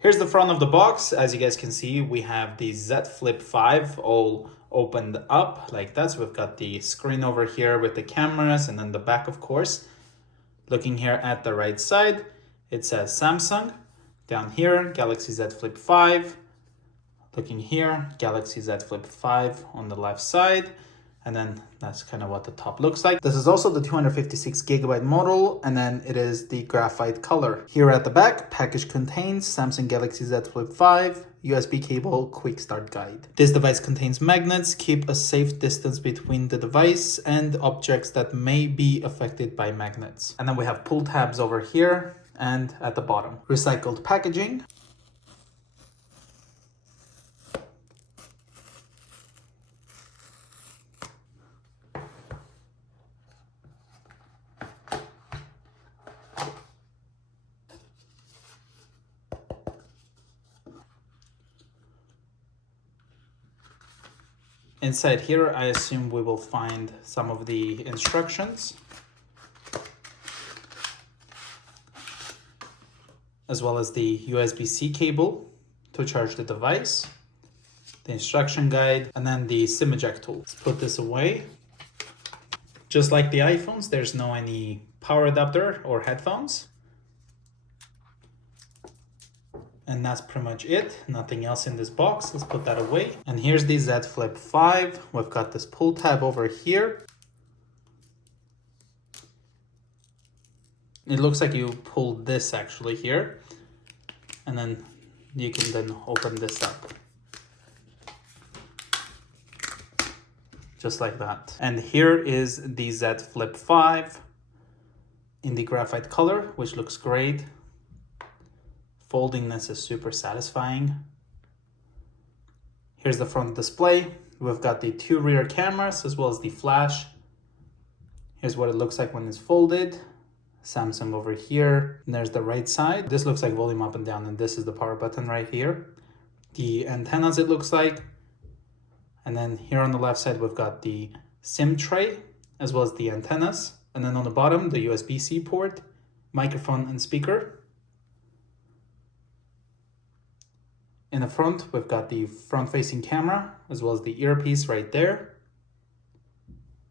Here's the front of the box. As you guys can see, we have the Z Flip 5 all opened up like that. So we've got the screen over here with the cameras and then the back, of course. Looking here at the right side, it says Samsung. Down here, Galaxy Z Flip 5. Looking here, Galaxy Z Flip 5 on the left side. And then that's kind of what the top looks like. This is also the 256GB model, and then it is the graphite color. Here at the back, package contains Samsung Galaxy Z Flip 5, USB cable, quick start guide. This device contains magnets. Keep a safe distance between the device and objects that may be affected by magnets. And then we have pull tabs over here and at the bottom. Recycled packaging. Inside here, I assume we will find some of the instructions, as well as the USB-C cable to charge the device, the instruction guide, and then the SIM eject tool. Let's put this away. Just like the iPhones, there's no any power adapter or headphones. And that's pretty much it. Nothing else in this box. Let's put that away. And here's the Z Flip 5. We've got this pull tab over here. It looks like you pull this actually here. And then you can then open this up. Just like that. And here is the Z Flip 5 in the graphite color, which looks great. Foldingness is super satisfying. Here's the front display. We've got the 2 rear cameras as well as the flash. Here's what it looks like when it's folded. Samsung over here. And there's the right side. This looks like volume up and down, and this is the power button right here. The antennas, it looks like. And then here on the left side, we've got the SIM tray as well as the antennas. And then on the bottom, the USB-C port, microphone and speaker. In the front, we've got the front-facing camera, as well as the earpiece right there.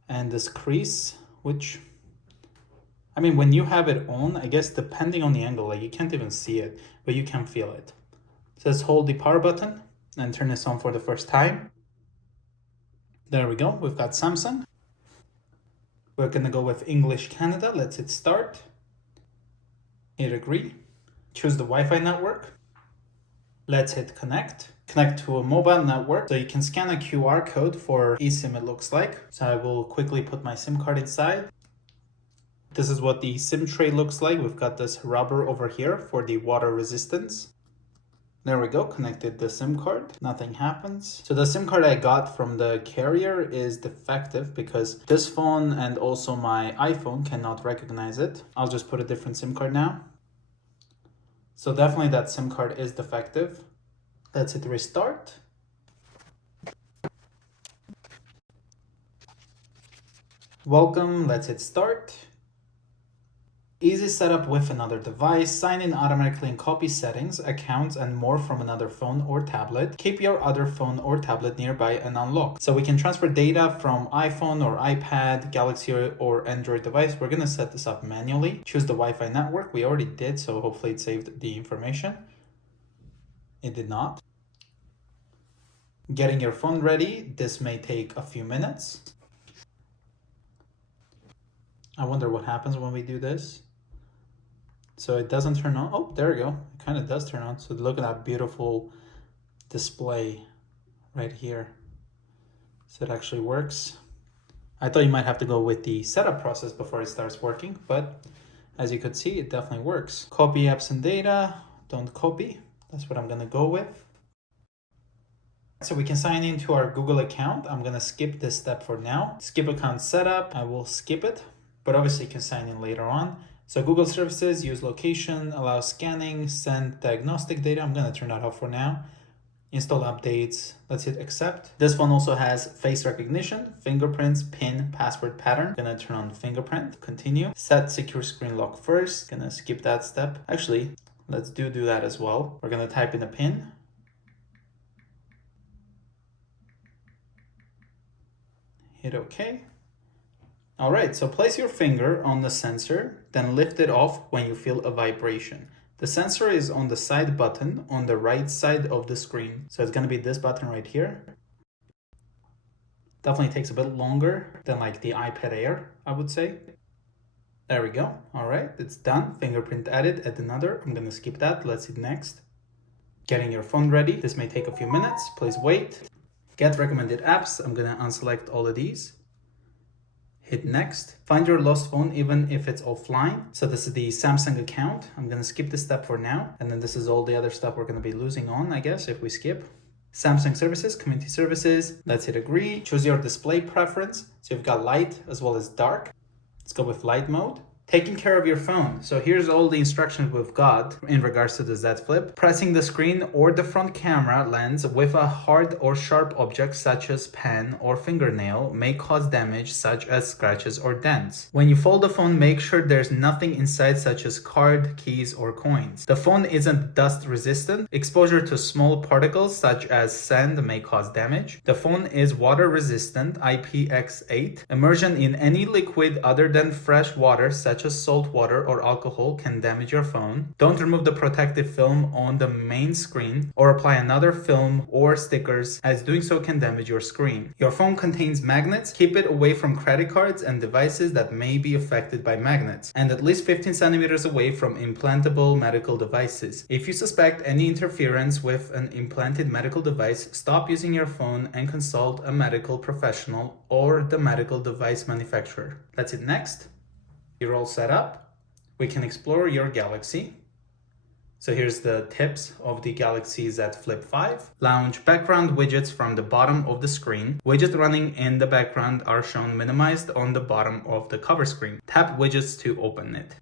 And this crease, which, I mean, when you have it on, I guess depending on the angle, like you can't even see it, but you can feel it. So let's hold the power button and turn this on for the first time. There we go, we've got Samsung. We're gonna go with English Canada. Let's hit start. Hit agree. Choose the Wi-Fi network. Let's hit connect. Connect to a mobile network. So you can scan a QR code for eSIM, it looks like. So I will quickly put my SIM card inside. This is what the SIM tray looks like. We've got this rubber over here for the water resistance. There we go, connected the SIM card. Nothing happens. So the SIM card I got from the carrier is defective because this phone and also my iPhone cannot recognize it. I'll just put a different SIM card now. So definitely that SIM card is defective. Let's hit restart. Welcome, let's hit start. Easy setup with another device. Sign in automatically in copy settings, accounts, and more from another phone or tablet. Keep your other phone or tablet nearby and unlocked. So we can transfer data from iPhone or iPad, Galaxy or Android device. We're gonna set this up manually. Choose the Wi-Fi network. We already did, so hopefully it saved the information. It did not. Getting your phone ready. This may take a few minutes. I wonder what happens when we do this. So it doesn't turn on. Oh, there we go. It kind of does turn on. So look at that beautiful display right here. So it actually works. I thought you might have to go with the setup process before it starts working, but as you could see, it definitely works. Copy apps and data. Don't copy. That's what I'm gonna go with. So we can sign into our Google account. I'm gonna skip this step for now. Skip account setup. I will skip it, but obviously you can sign in later on. So Google services, use location, allow scanning, send diagnostic data. I'm gonna turn that off for now. Install updates, let's hit accept. This one also has face recognition, fingerprints, PIN, password pattern. Gonna turn on fingerprint, continue. Set secure screen lock first, gonna skip that step. Actually, Let's do that as well. We're gonna type in a pin. Hit OK. All right, so place your finger on the sensor, then lift it off when you feel a vibration. The sensor is on the side button on the right side of the screen. So it's gonna be this button right here. Definitely takes a bit longer than like the iPad Air, I would say. There we go. All right, it's done. Fingerprint added, add another. I'm gonna skip that. Let's hit next. Getting your phone ready. This may take a few minutes. Please wait. Get recommended apps. I'm gonna unselect all of these. Hit next. Find your lost phone even if it's offline. So this is the Samsung account. I'm gonna skip this step for now. And then this is all the other stuff we're gonna be losing on, I guess, if we skip. Samsung services, community services. Let's hit agree. Choose your display preference. So you've got light as well as dark. Let's go with light mode. Taking care of your phone. So here's all the instructions we've got in regards to the Z Flip. Pressing the screen or the front camera lens with a hard or sharp object such as pen or fingernail may cause damage such as scratches or dents. When you fold the phone, make sure there's nothing inside such as card, keys, or coins. The phone isn't dust resistant. Exposure to small particles such as sand may cause damage. The phone is water resistant, IPX8. Immersion in any liquid other than fresh water such as salt water or alcohol can damage your phone. Don't remove the protective film on the main screen or apply another film or stickers, as doing so can damage your screen. Your phone contains magnets. Keep it away from credit cards and devices that may be affected by magnets, and at least 15 centimeters away from implantable medical devices. If you suspect any interference with an implanted medical device, stop using your phone and consult a medical professional or the medical device manufacturer. That's it. Next. You're all set up. We can explore your Galaxy. So here's the tips of the Galaxy Z Flip 5. Launch background widgets from the bottom of the screen. Widgets running in the background are shown minimized on the bottom of the cover screen. Tap widgets to open it.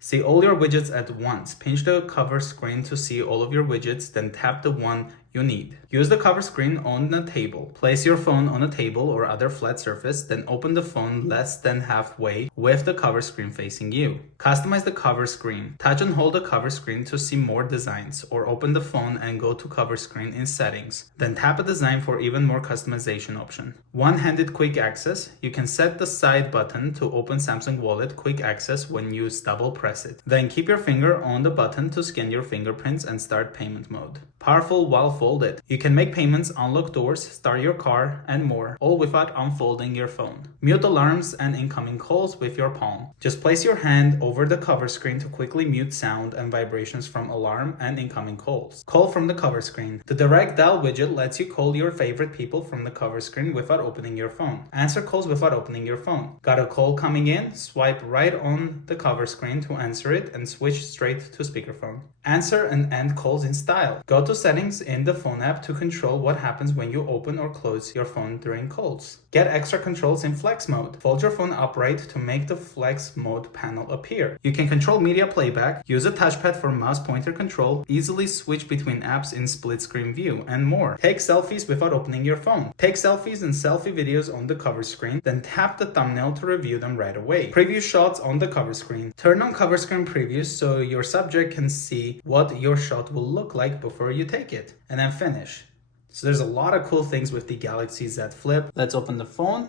See all your widgets at once. Pinch the cover screen to see all of your widgets, then tap the one you need. Use the cover screen on the table. Place your phone on a table or other flat surface, then open the phone less than halfway with the cover screen facing you. Customize the cover screen. Touch and hold the cover screen to see more designs, or open the phone and go to cover screen in settings. Then tap a design for even more customization option. One-handed quick access. You can set the side button to open Samsung Wallet quick access when you double press it. Then keep your finger on the button to scan your fingerprints and start payment mode. Powerful while folded. You can make payments, unlock doors, start your car, and more, all without unfolding your phone. Mute alarms and incoming calls with your palm. Just place your hand over the cover screen to quickly mute sound and vibrations from alarm and incoming calls. Call from the cover screen. The direct dial widget lets you call your favorite people from the cover screen without opening your phone. Answer calls without opening your phone. Got a call coming in? Swipe right on the cover screen to answer it and switch straight to speakerphone. Answer and end calls in style. Go to settings in the phone app to control what happens when you open or close your phone during calls. Get extra controls in flex mode. Fold your phone upright to make the flex mode panel appear. You can control media playback, use a touchpad for mouse pointer control, easily switch between apps in split screen view, and more. Take selfies without opening your phone. Take selfies and selfie videos on the cover screen, then tap the thumbnail to review them right away. Preview shots on the cover screen. Turn on cover screen previews so your subject can see what your shot will look like before you take it, and then finish. So there's a lot of cool things with the Galaxy Z Flip. Let's open the phone.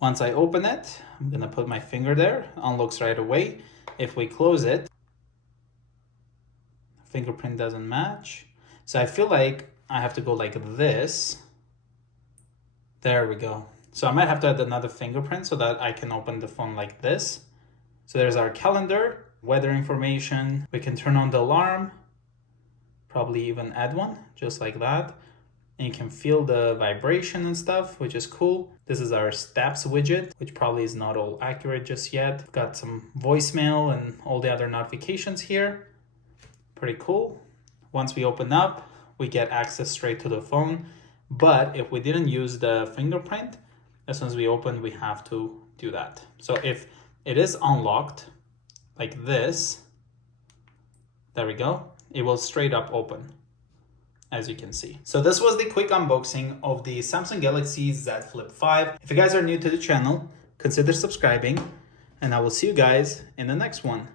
Once I open it, I'm gonna put my finger there. Unlocks right away. If we close it, fingerprint doesn't match. So I feel like I have to go like this. There we go. So I might have to add another fingerprint so that I can open the phone like this. So there's our calendar, weather information. We can turn on the alarm, probably even add one, just like that. And you can feel the vibration and stuff, which is cool. This is our stats widget, which probably is not all accurate just yet. Got some voicemail and all the other notifications here. Pretty cool. Once we open up, we get access straight to the phone. But if we didn't use the fingerprint, as soon as we open, we have to do that. So if it is unlocked like this, there we go, it will straight up open, as you can see. So this was the quick unboxing of the Samsung Galaxy Z Flip 5. If you guys are new to the channel, consider subscribing, and I will see you guys in the next one.